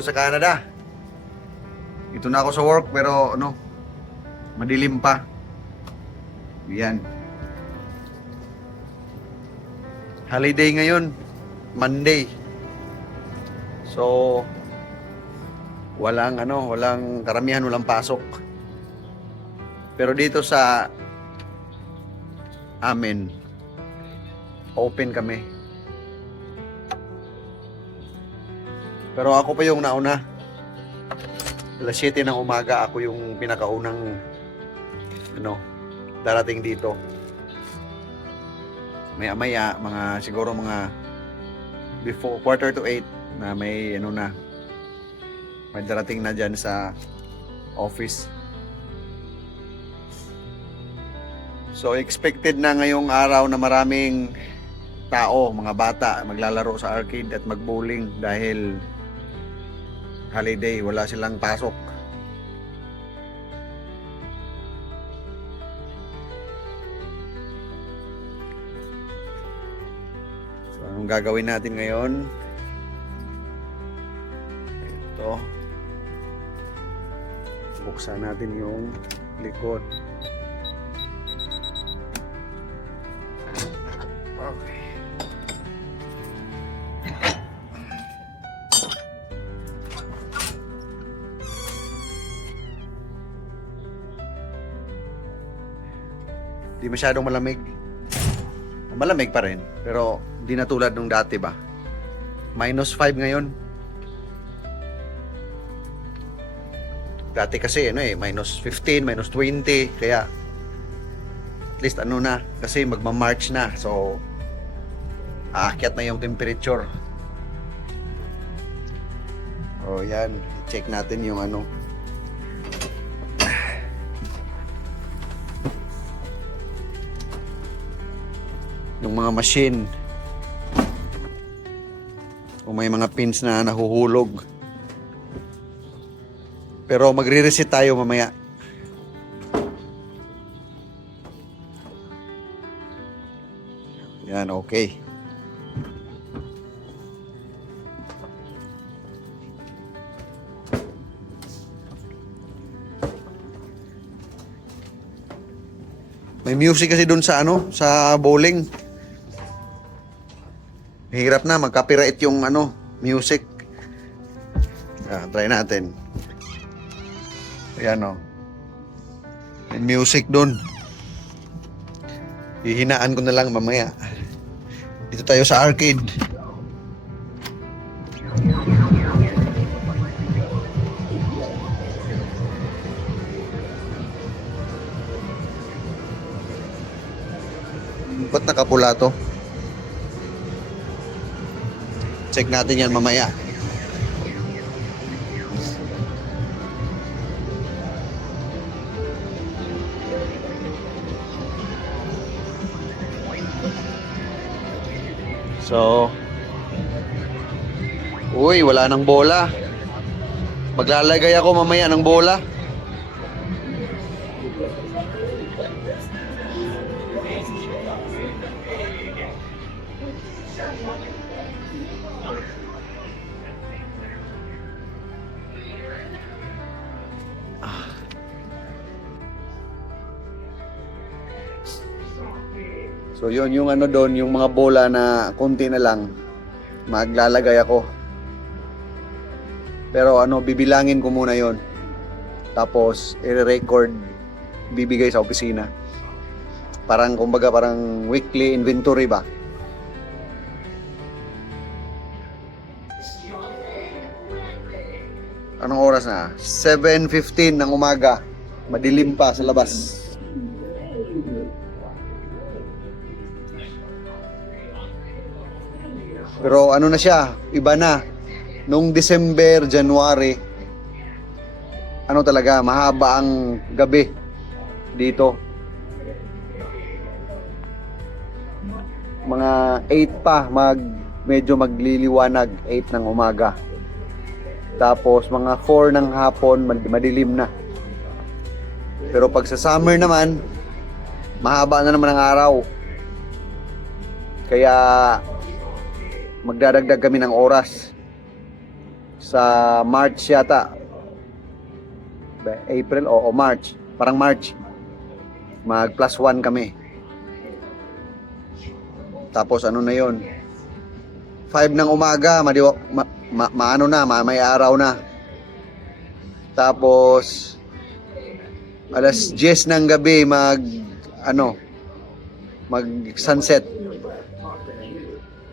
dito sa Canada. Ito na ako sa work pero ano, madilim pa. Yan. Holiday ngayon, Monday. So, walang karamihan walang pasok. Pero dito sa amin, open kami. Pero ako pa yung nauna. Alas 7 ng umaga, ako yung pinakaunang darating dito. Maya-maya, siguro mga before 7:45 na may may darating na dyan sa office. So expected na ngayong araw na maraming tao, mga bata, maglalaro sa arcade at mag-bowling dahil holiday, wala silang pasok. So anong gagawin natin ngayon? Ito. Buksan natin yung likod. Okay. Di masyadong malamig. Malamig pa rin, pero di na tulad nung dati ba. -5 ngayon. Dati kasi -15, -20, kaya at least na, kasi magma-March na. So aakyat na yung temperature. Oh, yan. Check natin yung yung mga machine. Kung may mga pins na nahuhulog. Pero magre-reset tayo mamaya. Yan, okay. May music kasi doon sa sa bowling. Hirap na mag-copyright yung music. Try natin. Ayan may music doon. Hihinaan ko na lang mamaya. Dito tayo sa arcade. Ba't nakapula to? Check natin yan mamaya. So, uy, wala nang bola. Maglalagay ako mamaya ng bola. So yun, yung doon, yung mga bola na konti na lang, maglalagay ako. Pero bibilangin ko muna yon. Tapos i-record, bibigay sa opisina. Kumbaga parang weekly inventory ba? Anong oras na? 7:15 ng umaga. Madilim pa sa labas. Pero na siya, iba na. Nung December, January, talaga, mahaba ang gabi dito. Mga 8 pa, medyo magliliwanag, 8 ng umaga. Tapos mga 4 ng hapon, madilim na. Pero pag sa summer naman, mahaba na naman ang araw. Kaya magdadagdag kami ng oras. sa March yata. April o March. Parang March. Mag +1 kami. Tapos ano na yon, 5 ng umaga, maano na, may araw na. Tapos alas 10 ng gabi mag sunset.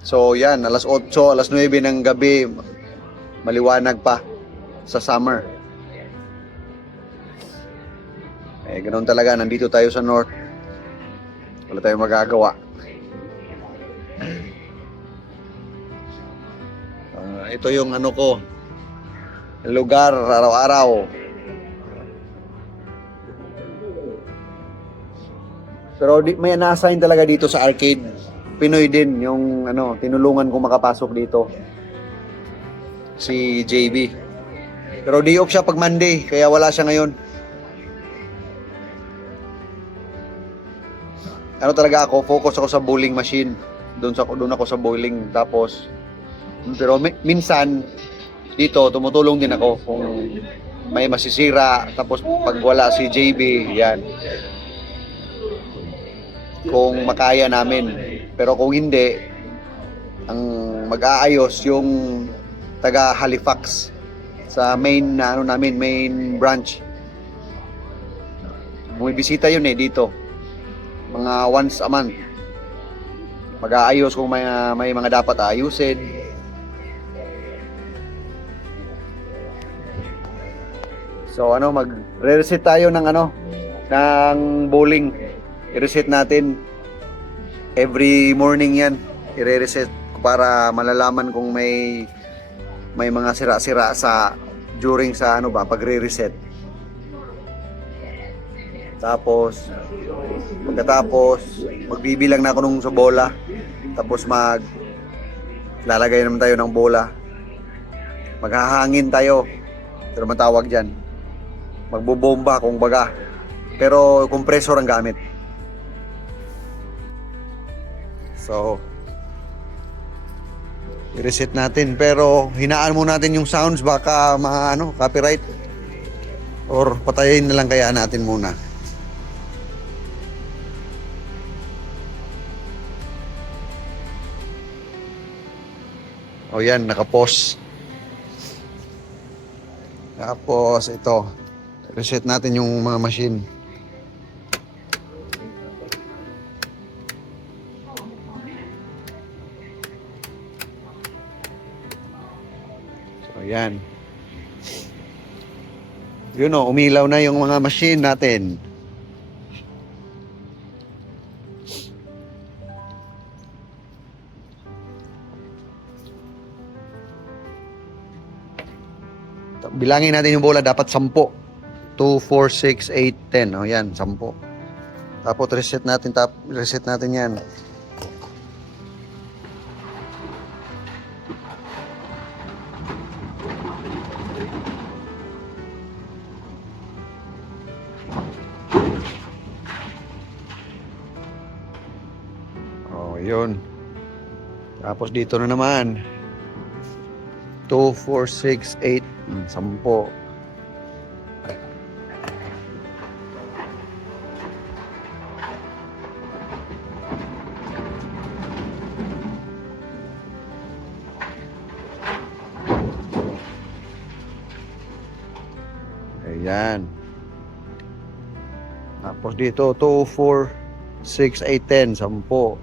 So yan, alas 8, alas 9 ng gabi maliwanag pa sa summer. Eh ganoon talaga, nandito tayo sa north. Wala tayong magagawa. Ito yung ano ko, lugar araw-araw. Pero may na-assign talaga dito sa arcade. Pinoy din yung tinulungan kong makapasok dito. Si JB. Pero day off siya pag Monday, kaya wala siya ngayon. Ano talaga ako, focus ako sa bowling machine. Doon ako sa bowling. Tapos pero minsan dito tumutulong din ako kung may masisira, tapos pag wala si JB, yan, kung makaya namin. Pero kung hindi, ang mag-aayos yung taga Halifax sa main main branch. Bumibisita yun dito mga once a month. Mag-aayos kung may mga dapat ayusin. So mag-reset tayo ng ng bowling. I-reset natin every morning yan. I-reset para malalaman kung may mga sira-sira during sa pagre-reset. Tapos pagkatapos magbibilang na ako nung sa bola. Tapos lalagay naman tayo ng bola. Maghahangin tayo. Pero matawag diyan. Magbobomba kung baga. Pero compressor ang gamit. So i-reset natin, pero hinaan mo natin yung sounds, baka copyright, or patayin na lang kaya natin muna. O yan, naka-pause. Tapos ito, reset natin yung mga machine. So yan. Yun umilaw na yung mga machine natin. Bilangin natin yung bola, dapat 10. 2, 4, 6, 8, 10. O yan, 10. Tapos reset natin yan. O yun. Tapos dito na naman. 2, 4, 6, 8, 10. Ayan. Tapos dito 2, 4, 6, 8, 10, 10.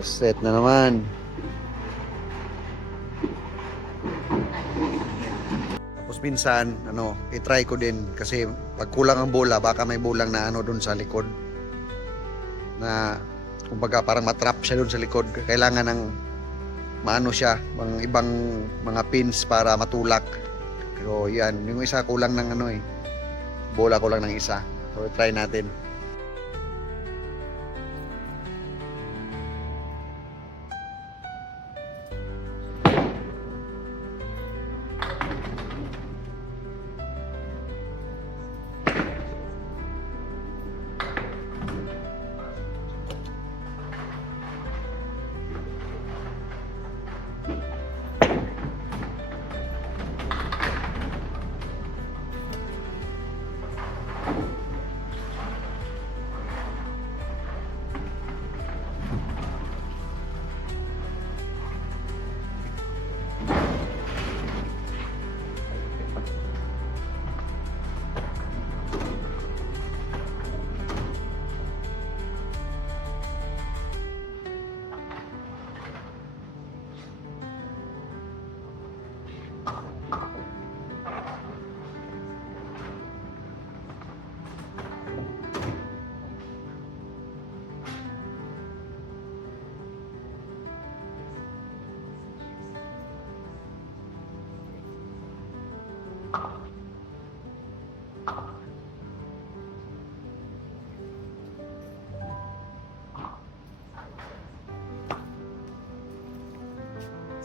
Set na naman. Tapos minsan i-try ko din, kasi pag kulang ang bola, baka may bulang na doon sa likod, na kumbaga parang matrap siya doon sa likod. Kailangan ng siya, ibang mga pins para matulak. Pero yan, yung isa kulang ng bola kulang ng isa. So try natin.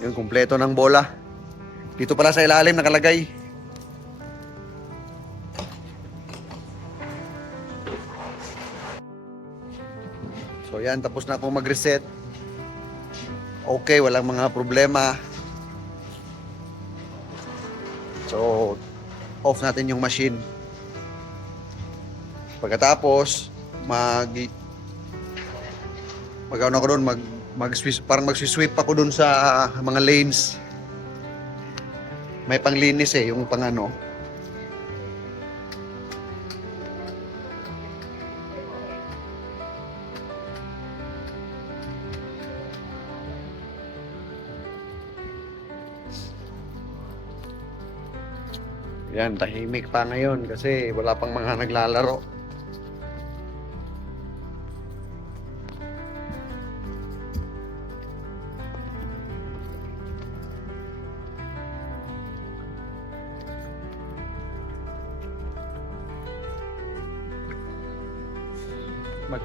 Yung kumpleto ng bola. Dito pala sa ilalim nakalagay. So yan, tapos na akong mag-reset. Okay, walang mga problema. So, off natin yung machine. Pagkatapos, mag-ano ako doon, parang mag-sweep ako doon sa mga lanes. May panglinis yung pang-ano. Yan, tahimik pa ngayon kasi wala pang mga naglalaro.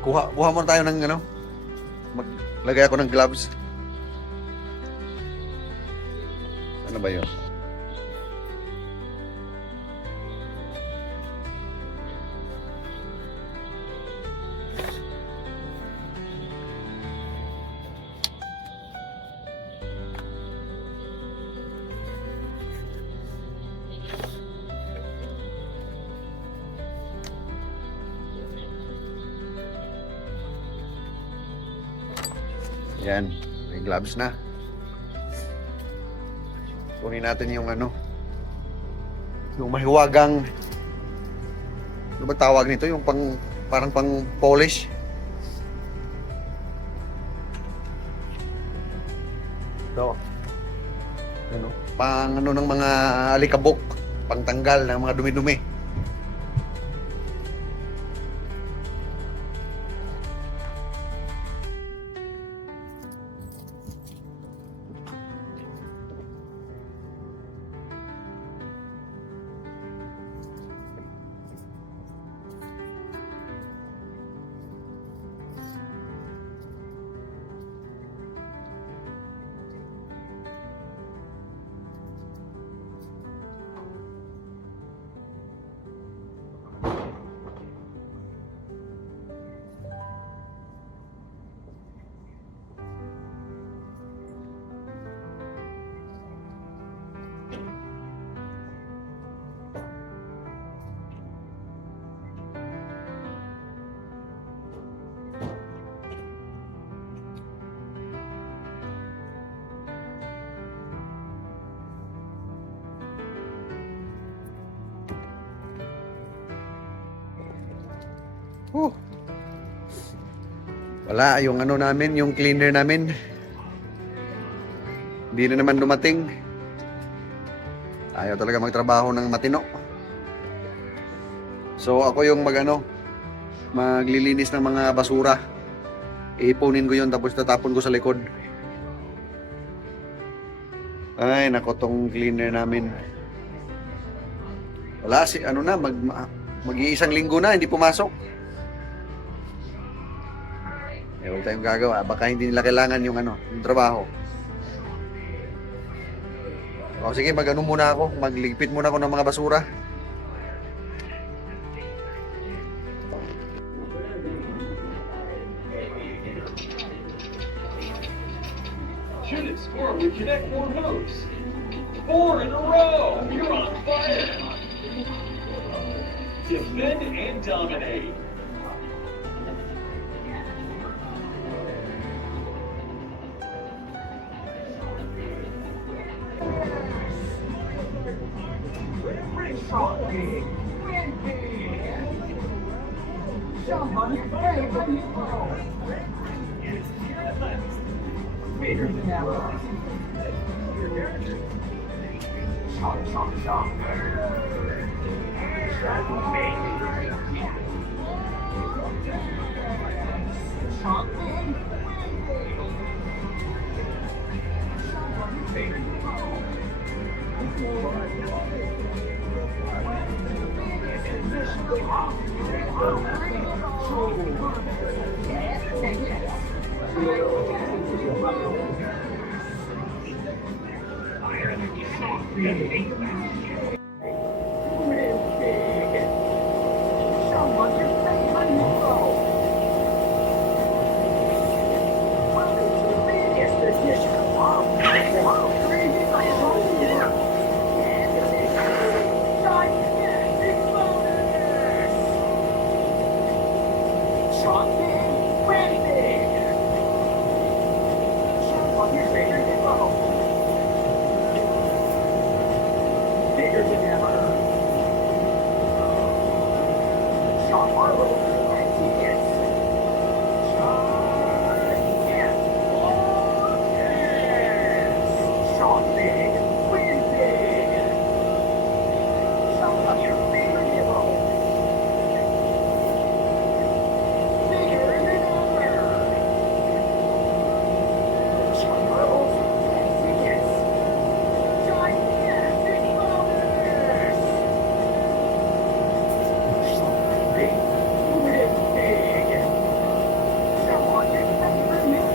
Kuha muna tayo ng maglagay ako ng gloves. Ano ba yun? Yan, may gloves na. Kunin natin yung yung mahiwagang, ano ba tawag nito? Yung parang pang polish. Ito. Pang ng mga alikabok, pang tanggal ng mga dumi-dumi. Wala, yung namin, yung cleaner namin. Hindi na naman dumating. Ayaw talaga magtrabaho ng matino. So ako yung maglilinis ng mga basura. Iipunin ko yun tapos tatapon ko sa likod. Ay, nako tong cleaner namin. Wala, mag-iisang linggo na, hindi pumasok. Huwag tayong gagawa. Baka hindi nila kailangan yung yung trabaho. O sige, muna ako. Magligpit muna ako ng mga basura. Shouldn't score, we connect more moves. 4 in a row. You're on fire. Defend and dominate. Bigger than ever. Sean Harlow, yes. Sean Big, win big. Show us your favorite hero. Bigger than ever. Sean Harlow, yes. Gigantic bonus. Sean Big, win big. Show us your favorite hero.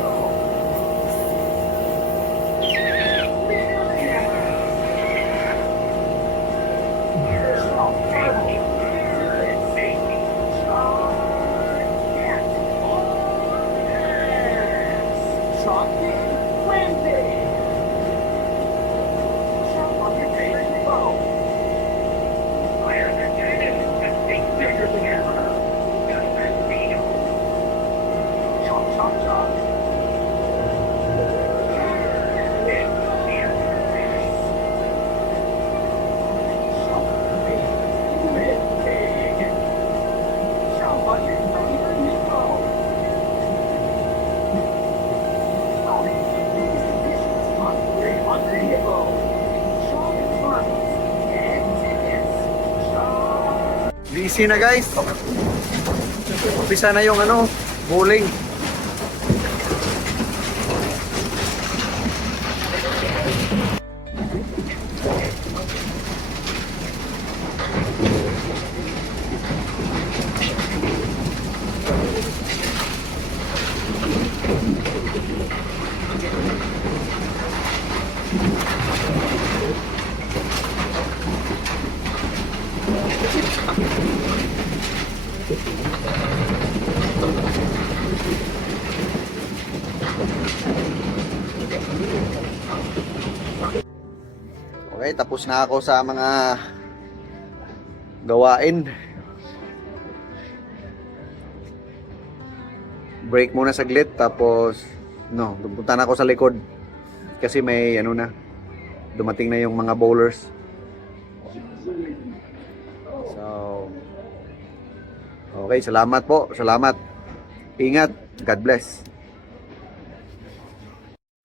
Busy na guys. Umpisa na yung ano, bowling. Okay, tapos na ako sa mga gawain. Break muna saglit, tapos pupunta na ako sa likod kasi may ano na, dumating na yung mga bowlers. So okay, salamat po, salamat. Ingat, God bless.